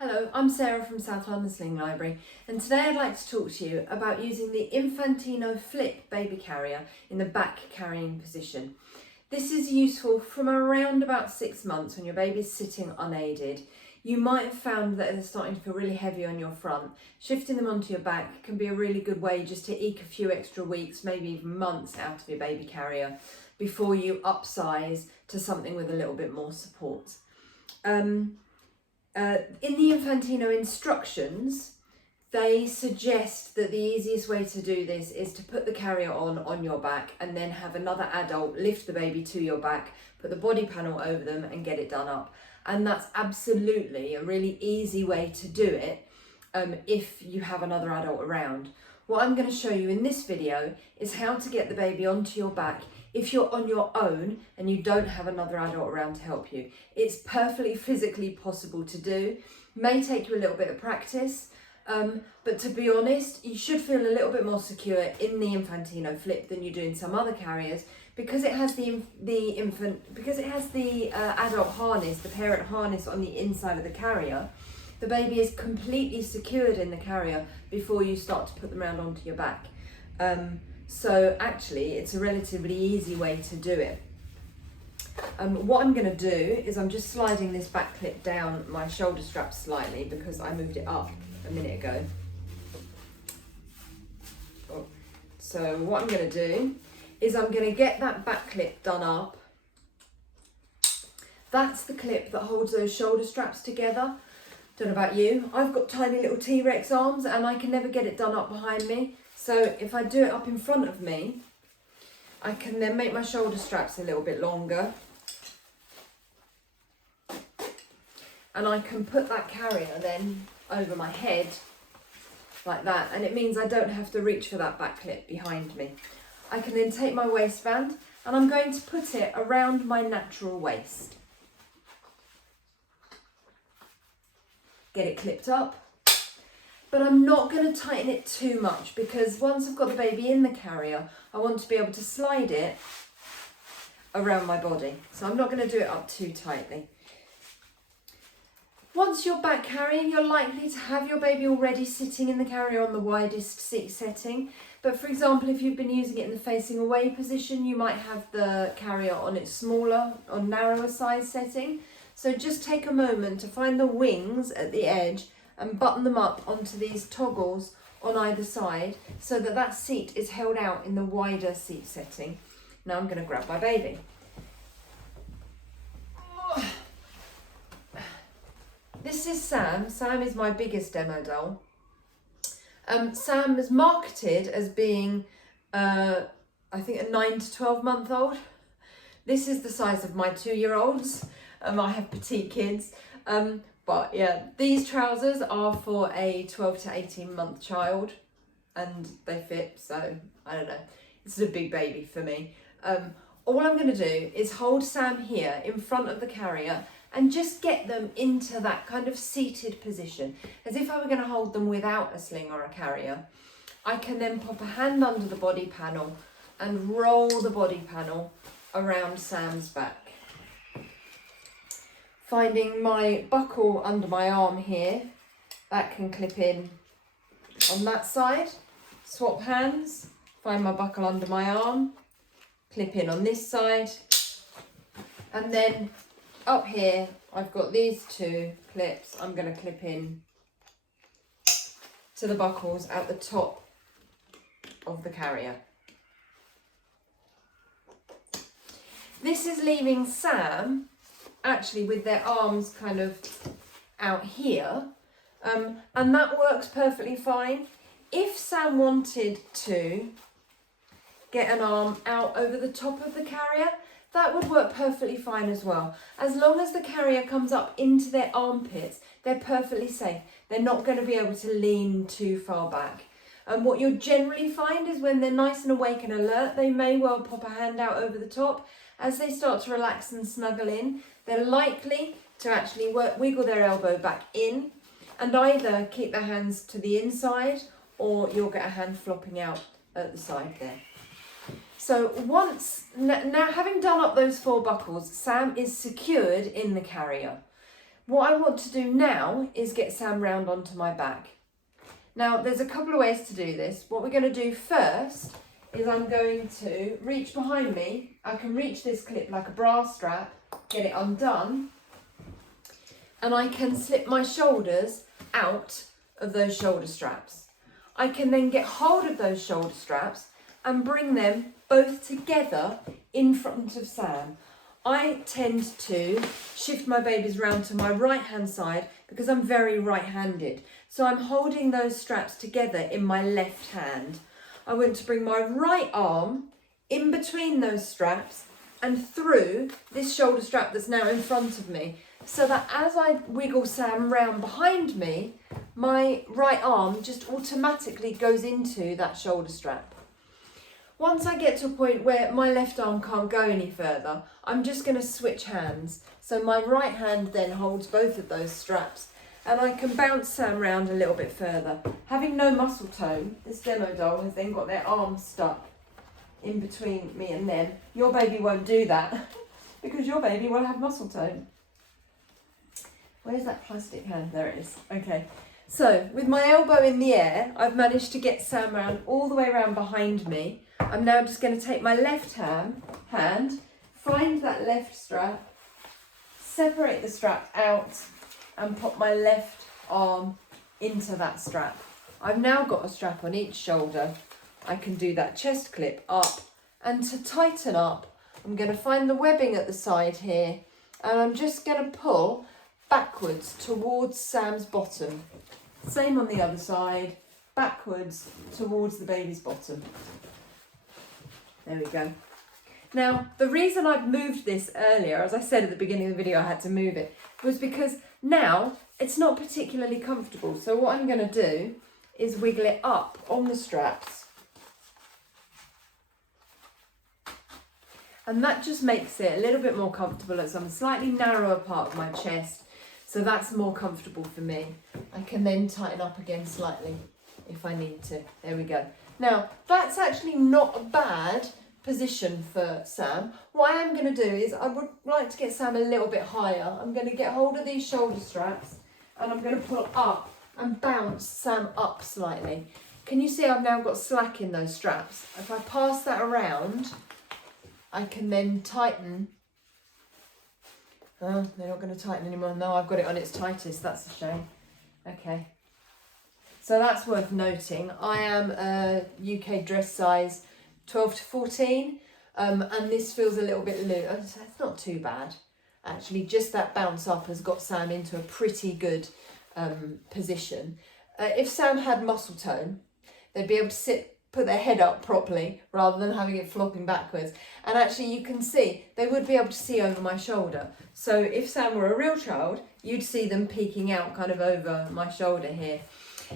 Hello, I'm Sarah from South London Sling Library, and today I'd like to talk to you about using the Infantino Flip baby carrier in the back carrying position. This is useful from around about 6 months when your baby's sitting unaided. You might have found that they're starting to feel really heavy on your front. Shifting them onto your back can be a really good way just to eke a few extra weeks, maybe even months out of your baby carrier before you upsize to something with a little bit more support. In the Infantino instructions, they suggest that the easiest way to do this is to put the carrier on your back and then have another adult lift the baby to your back, put the body panel over them and get it done up. And that's absolutely a really easy way to do it if you have another adult around. What I'm going to show you in this video is how to get the baby onto your back if you're on your own and you don't have another adult around to help you. It's perfectly physically possible to do. May take you a little bit of practice, but to be honest, you should feel a little bit more secure in the Infantino Flip than you do in some other carriers because it has the adult harness, the parent harness on the inside of the carrier. The baby is completely secured in the carrier before you start to put them around onto your back. So actually it's a relatively easy way to do it. What I'm going to do is I'm just sliding this back clip down my shoulder strap slightly because I moved it up a minute ago. So what I'm going to do is I'm going to get that back clip done up. That's the clip that holds those shoulder straps together. Don't know about you, I've got tiny little T-Rex arms and I can never get it done up behind me. So if I do it up in front of me, I can then make my shoulder straps a little bit longer. And I can put that carrier then over my head like that. And it means I don't have to reach for that back clip behind me. I can then take my waistband and I'm going to put it around my natural waist. Get it clipped up, but I'm not going to tighten it too much because once I've got the baby in the carrier, I want to be able to slide it around my body. So I'm not going to do it up too tightly. Once you're back carrying, you're likely to have your baby already sitting in the carrier on the widest seat setting. But for example, if you've been using it in the facing away position, you might have the carrier on its smaller or narrower size setting. So just take a moment to find the wings at the edge and button them up onto these toggles on either side so that that seat is held out in the wider seat setting. Now I'm going to grab my baby. This is Sam. Sam is my biggest demo doll. Sam is marketed as being, I think, a 9 to 12 month old. This is the size of my 2-year-olds. I have petite kids, but yeah, these trousers are for a 12 to 18 month child and they fit, so I don't know, this is a big baby for me. All I'm going to do is hold Sam here in front of the carrier and just get them into that kind of seated position, as if I were going to hold them without a sling or a carrier. I can then pop a hand under the body panel and roll the body panel around Sam's back. Finding my buckle under my arm here, that can clip in on that side. Swap hands, find my buckle under my arm, clip in on this side. And then up here, I've got these 2 clips I'm going to clip in to the buckles at the top of the carrier. This is leaving Sam actually with their arms kind of out here, and that works perfectly fine. If Sam wanted to get an arm out over the top of the carrier, that would work perfectly fine as well. As long as the carrier comes up into their armpits, they're perfectly safe. They're not going to be able to lean too far back. And what you'll generally find is when they're nice and awake and alert, they may well pop a hand out over the top. As they start to relax and snuggle in, they're likely to actually wiggle their elbow back in and either keep their hands to the inside or you'll get a hand flopping out at the side there. So now having done up those 4 buckles, Sam is secured in the carrier. What I want to do now is get Sam round onto my back. Now, there's a couple of ways to do this. What we're going to do first is I'm going to reach behind me. I can reach this clip like a bra strap, get it undone, and I can slip my shoulders out of those shoulder straps. I can then get hold of those shoulder straps and bring them both together in front of Sam. I tend to shift my babies round to my right hand side because I'm very right-handed. So I'm holding those straps together in my left hand. I want to bring my right arm in between those straps and through this shoulder strap that's now in front of me, so that as I wiggle Sam round behind me, my right arm just automatically goes into that shoulder strap. Once I get to a point where my left arm can't go any further, I'm just going to switch hands. So my right hand then holds both of those straps and I can bounce Sam round a little bit further. Having no muscle tone, this demo doll has then got their arms stuck in between me and them. Your baby won't do that because your baby will have muscle tone. Where's that plastic hand? There it is. Okay. So with my elbow in the air, I've managed to get Sam round all the way around behind me. I'm now just going to take my left hand, find that left strap, separate the strap out and put my left arm into that strap. I've now got a strap on each shoulder. I can do that chest clip up, and to tighten up, I'm going to find the webbing at the side here and I'm just going to pull backwards towards Sam's bottom. Same on the other side, backwards towards the baby's bottom. There we go. Now, the reason I've moved this earlier, as I said at the beginning of the video, I had to move it, was because now it's not particularly comfortable. So what I'm going to do is wiggle it up on the straps. And that just makes it a little bit more comfortable as I'm a slightly narrower part of my chest. So that's more comfortable for me. I can then tighten up again slightly if I need to. There we go. Now, that's actually not a bad position for Sam. What I am going to do is I would like to get Sam a little bit higher. I'm going to get hold of these shoulder straps and I'm going to pull up and bounce Sam up slightly. Can you see I've now got slack in those straps? If I pass that around, I can then tighten. Oh, they're not going to tighten anymore. No, I've got it on its tightest. That's a shame. Okay. So that's worth noting. I am a UK dress size 12 to 14, and this feels a little bit loose. It's not too bad, actually. Just that bounce up has got Sam into a pretty good position. If Sam had muscle tone, they'd be able to put their head up properly rather than having it flopping backwards. And actually you can see, they would be able to see over my shoulder. So if Sam were a real child, you'd see them peeking out kind of over my shoulder here.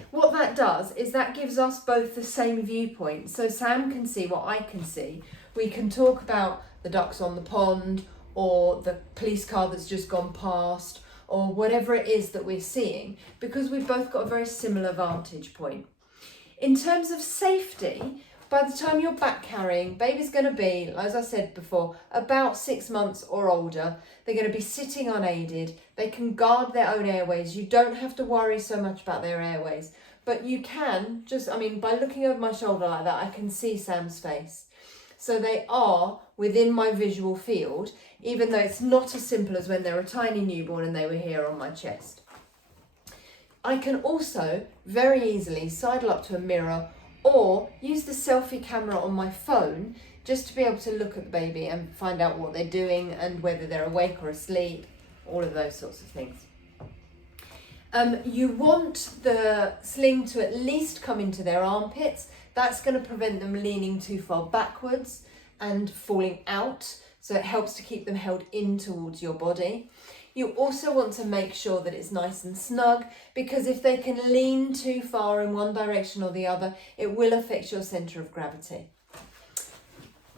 What that does is that gives us both the same viewpoint. So Sam can see what I can see. We can talk about the ducks on the pond or the police car that's just gone past or whatever it is that we're seeing, because we've both got a very similar vantage point. In terms of safety, by the time you're back carrying, baby's going to be, as I said before, about 6 months or older. They're going to be sitting unaided. They can guard their own airways. You don't have to worry so much about their airways. But you can just, by looking over my shoulder like that, I can see Sam's face. So they are within my visual field, even though it's not as simple as when they're a tiny newborn and they were here on my chest. I can also very easily sidle up to a mirror or use the selfie camera on my phone just to be able to look at the baby and find out what they're doing and whether they're awake or asleep, all of those sorts of things. You want the sling to at least come into their armpits. That's going to prevent them leaning too far backwards and falling out, so it helps to keep them held in towards your body. You also want to make sure that it's nice and snug, because if they can lean too far in one direction or the other, it will affect your centre of gravity.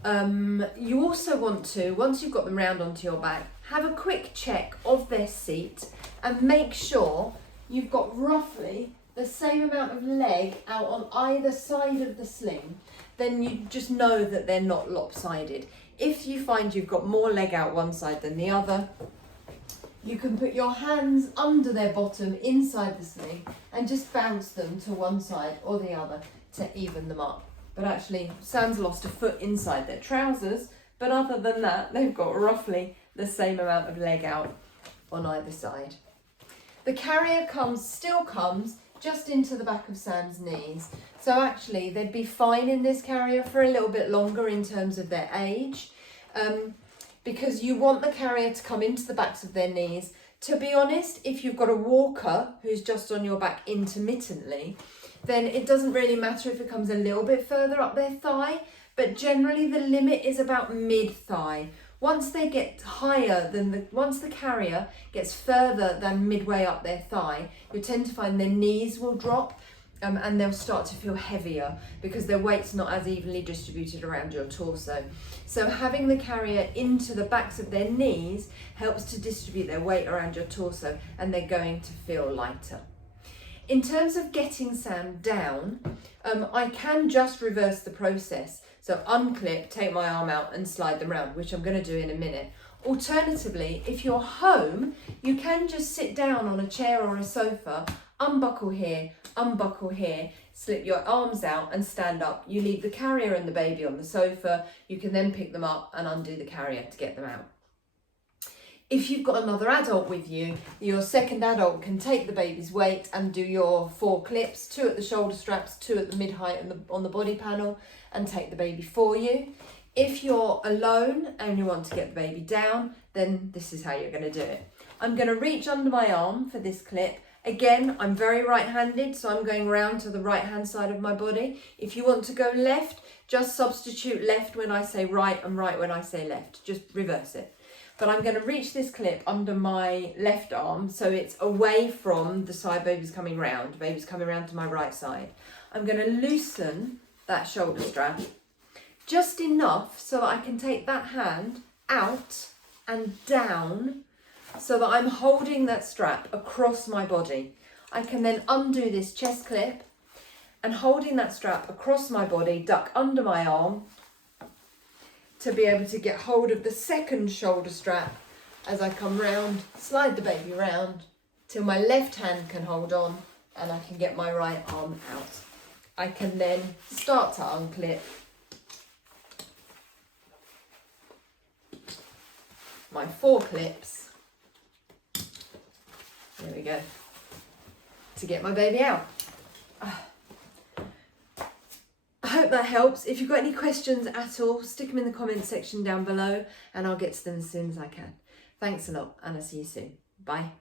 You also want to, once you've got them round onto your back, have a quick check of their seat and make sure you've got roughly the same amount of leg out on either side of the sling. Then you just know that they're not lopsided. If you find you've got more leg out one side than the other, you can put your hands under their bottom inside the sling and just bounce them to one side or the other to even them up. But actually, Sam's lost a foot inside their trousers, but other than that, they've got roughly the same amount of leg out on either side. The carrier still comes just into the back of Sam's knees. So actually, they'd be fine in this carrier for a little bit longer in terms of their age, because you want the carrier to come into the backs of their knees. To be honest, if you've got a walker who's just on your back intermittently, then it doesn't really matter if it comes a little bit further up their thigh, but generally the limit is about mid-thigh. Once they get higher than once the carrier gets further than midway up their thigh, you'll tend to find their knees will drop, and they'll start to feel heavier because their weight's not as evenly distributed around your torso. So having the carrier into the backs of their knees helps to distribute their weight around your torso, and they're going to feel lighter. In terms of getting Sam down, I can just reverse the process. So unclip, take my arm out and slide them around, which I'm going to do in a minute. Alternatively, if you're home, you can just sit down on a chair or a sofa, unbuckle here, slip your arms out and stand up. You leave the carrier and the baby on the sofa. You can then pick them up and undo the carrier to get them out. If you've got another adult with you, your second adult can take the baby's weight and do your 4 clips, 2 at the shoulder straps, 2 at the mid-height and on the body panel, and take the baby for you. If you're alone and you want to get the baby down, then this is how you're going to do it. I'm going to reach under my arm for this clip. Again, I'm very right-handed, so I'm going round to the right-hand side of my body. If you want to go left, just substitute left when I say right and right when I say left. Just reverse it. But I'm going to reach this clip under my left arm so it's away from the side baby's coming round. Baby's coming round to my right side. I'm going to loosen that shoulder strap just enough so that I can take that hand out and down so that I'm holding that strap across my body. I can then undo this chest clip and holding that strap across my body, duck under my arm to be able to get hold of the second shoulder strap as I come round, slide the baby round till my left hand can hold on and I can get my right arm out. I can then start to unclip my 4 clips, there we go, to get my baby out. I hope that helps. If you've got any questions at all, stick them in the comments section down below and I'll get to them as soon as I can. Thanks a lot and I'll see you soon. Bye.